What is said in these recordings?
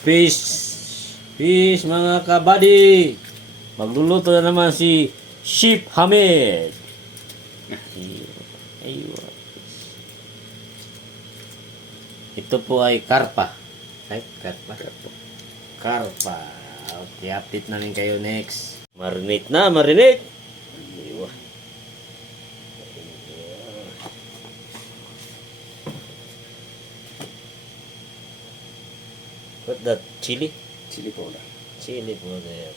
Fish. Fish mga kabady. Magluluto na naman si Sheep Hamid. Ayun. Ito po ay karpa. Ay, karpa. Karpa. Okay, update na rin kayo next. Marinate na, marinate. Ayun. What that? Chili? Chili powder. Chili powder.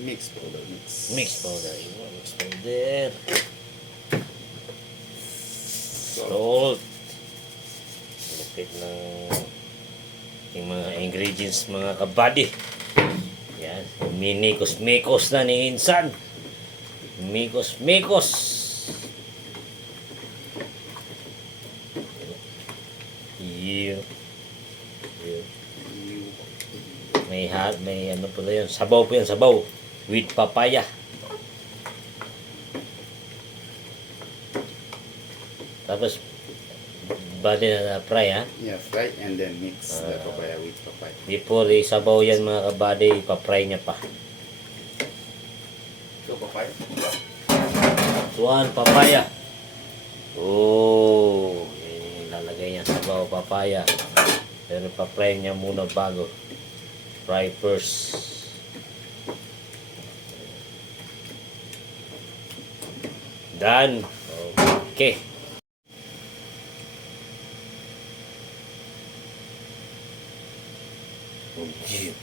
Mix powder. Mix. Mix powder. Ayun, Mix powder. Salt. Lupit ng yung mga ingredients mga kabady. Yan. Minikos-mikos na ni Insan. Mikos-mikos. Yeah. Yeah. May may ano pala yun. Sabaw po yan, sabaw. With papaya. Tapos, bali na na fry ha. Yeah, fry and then mix the Ah. papaya with papaya. Before isabaw yan mga kabady, ipapry niya pa. So papaya? Tuan, papaya. Oh, eh, lalagay niya sabaw papaya. Pero ipapry niya muna bago. Fry first. Done. Okay. Okay.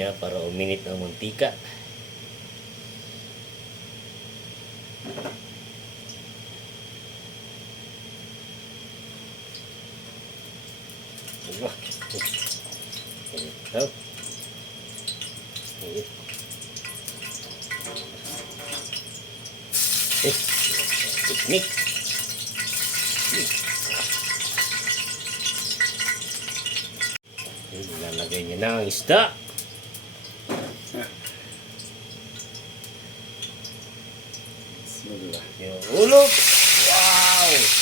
niya para uminit ang mantika. Wah. Ito. Eh, teknik. Ilalagay niya na ang isda. Bismillah. Yung ulo. Wow!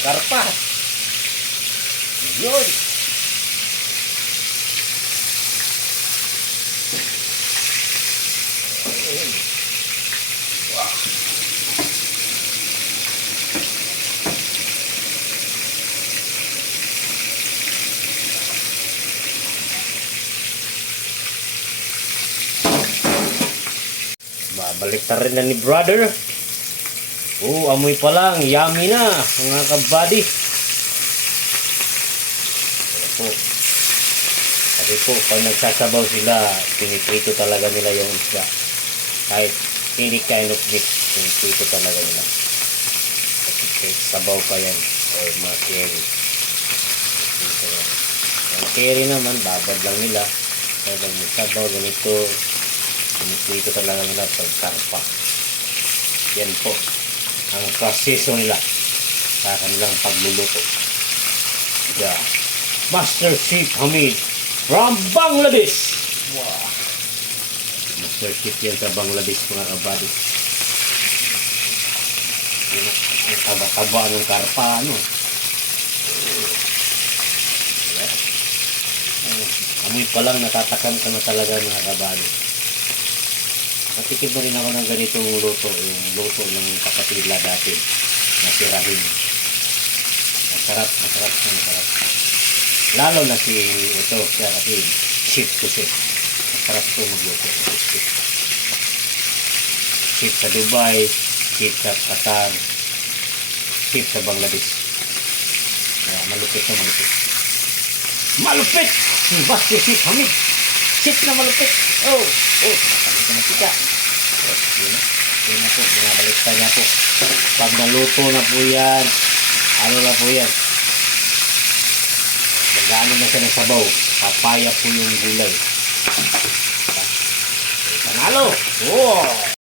Ito na ang karpa. Yun. Babalik ta rin na ni brother. Oh, amoy pa lang. Yummy na, mga kabady. Ano po. Kasi po, pag nagsasabaw sila, piniprito talaga nila yung isda. Kahit any kind of meat, piniprito talaga nila. Kasi sabaw pa yan, or mga carry. Piniprito yan. Carry naman, babad lang nila. Kaya pag magsabaw, ganito, piniprito talaga nila sa karpa. Yan po ang proseso nila sa kanilang pagluluto. Yeah. Master Chef Hamid from Bangladesh. Wow. Master Chef yan sa Bangladesh mga kabady. Yun, Ang taba-taba ng karpa, ano. Amoy pa lang natatakam ka na talaga mga kabady. Natikim na rin ako ng ganitong luto, yung luto ng kapatila dati na si Rahim. Masarap, masarap masarap. Lalo na si ito, siya kasi chef ko siya. Masarap ito magluto. Chef. chef sa Dubai, chef sa Qatar, chef sa Bangladesh. Kaya malupit na malupit. Malupit! Basta chef Hamid. Chef na malupit. Oh, oh, ka na sika. Oh, yun na. Na po, binabaliktad niya po. Pag naluto na po yan, ano na po yan? Baga Kaano na siya ng sabaw. Papaya po yung gulay. Panalo! Oh!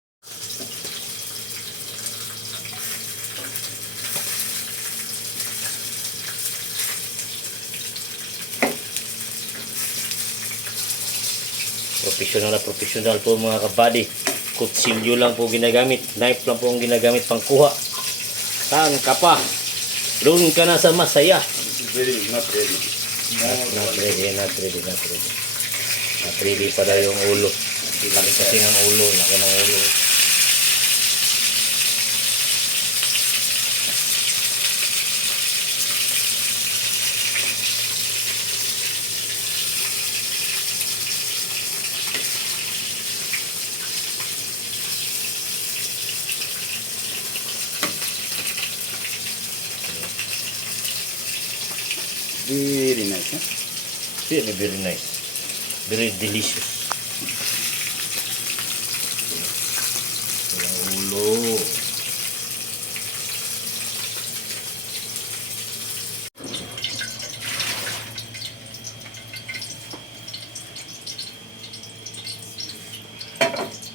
Professional na professional po mga kabady. Kutsilyo lang po ginagamit. Knife lang po ang ginagamit pangkuha. Saan ka pa? Doon ka na sa masaya. Very not ready. Not, not ready, not ready, not ready. Not ready pa daw yung ulo. Laki kasi ng ulo, laki ng ulo. Huh? Very, nice. Very delicious. Ulo.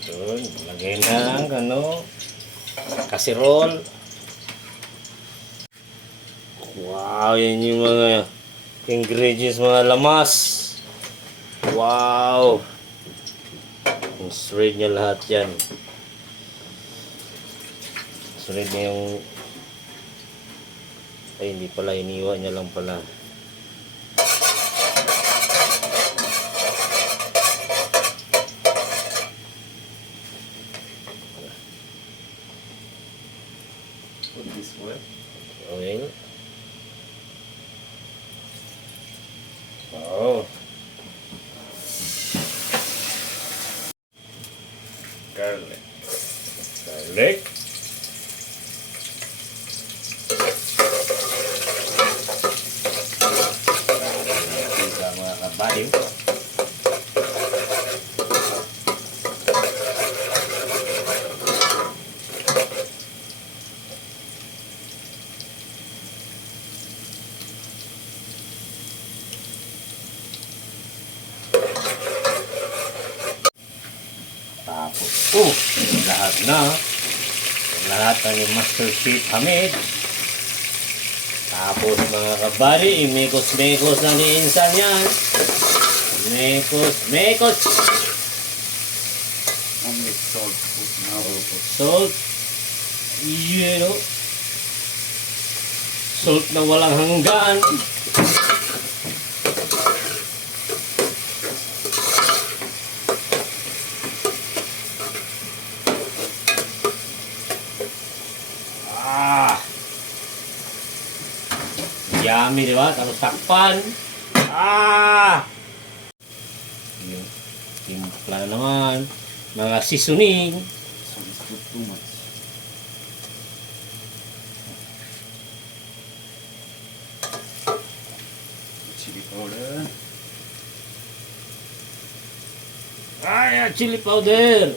Yun, lagay ng ano, kasirol. Wow, yan yung mga ingredients, mga lamas. Wow! Straight niya lahat yan. Straight niya yung... Ay, hindi pala. Iniwa niya lang pala. Put this way. Oil. Oh. Garlic. Garlic. Sa mga kabady. Tapos, oh, lahat na. Ni Master Chef Hamid. Tapos mga kabari, imekos-mekos na ni Insan yan. Mekos-mekos. Only salt. Salt. You know. Salt na walang hanggan. Yummy, di ba? Tapos takpan. Ah! Yung timpla naman. Mga seasoning. Chili powder. Ay, chili powder.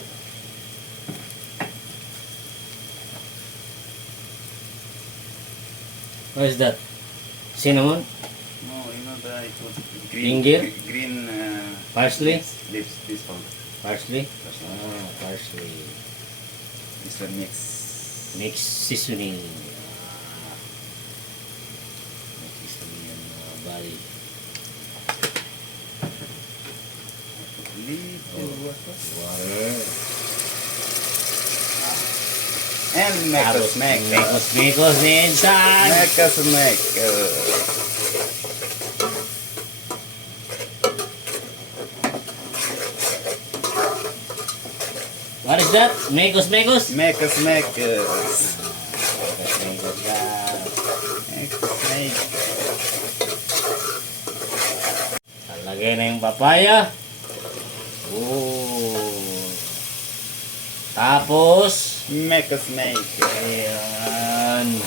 What is that? Cinnamon? No, you know the it was Ginger? green. Green. Uh, Parsley? leaves, leaves, this powder. Parsley? Parsley. Ah, parsley. It's a mix. Mix seasoning. Ah. Mix seasoning yan mga bali. Little water. Water. And us make. Mekos, mekos. Make us make. Uh, What is that? Mekos, mekos? Mekos, mekos make us make. Talagay na yung papaya. Oh. Tapos, Mecha Snake. and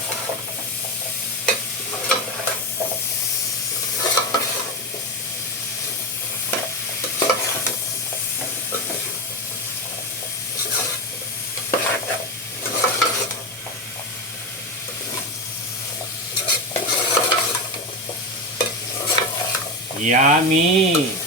Yummy!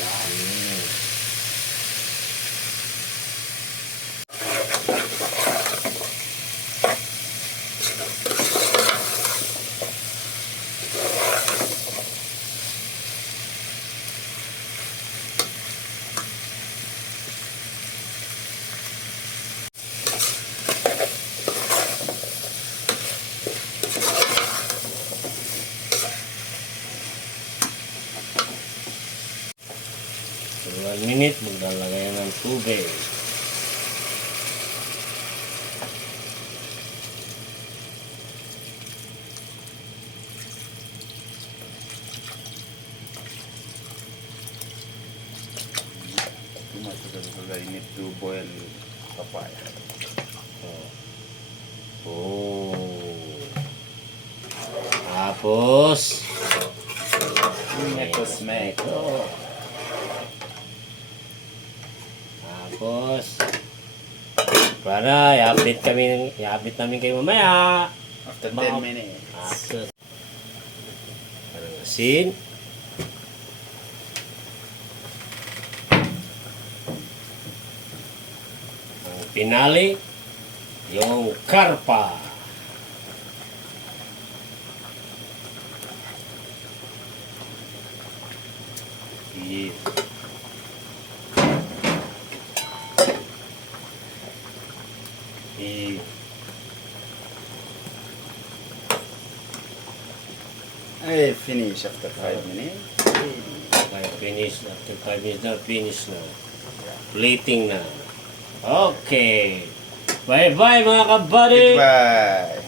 Yeah. Tubig. I need to boil papaya. Oh. Tapos, Mekos mek. Tapos, para i-update kami, i-update namin kayo mamaya. After Mga- 10 minutes. Tapos, parang asin. Ang pinali, yung karpa. Yeah. I finish after 5 minutes. Okay, finish. After 5 minutes na, finish na. Plating na. Okay. Bye-bye mga kabady! Goodbye.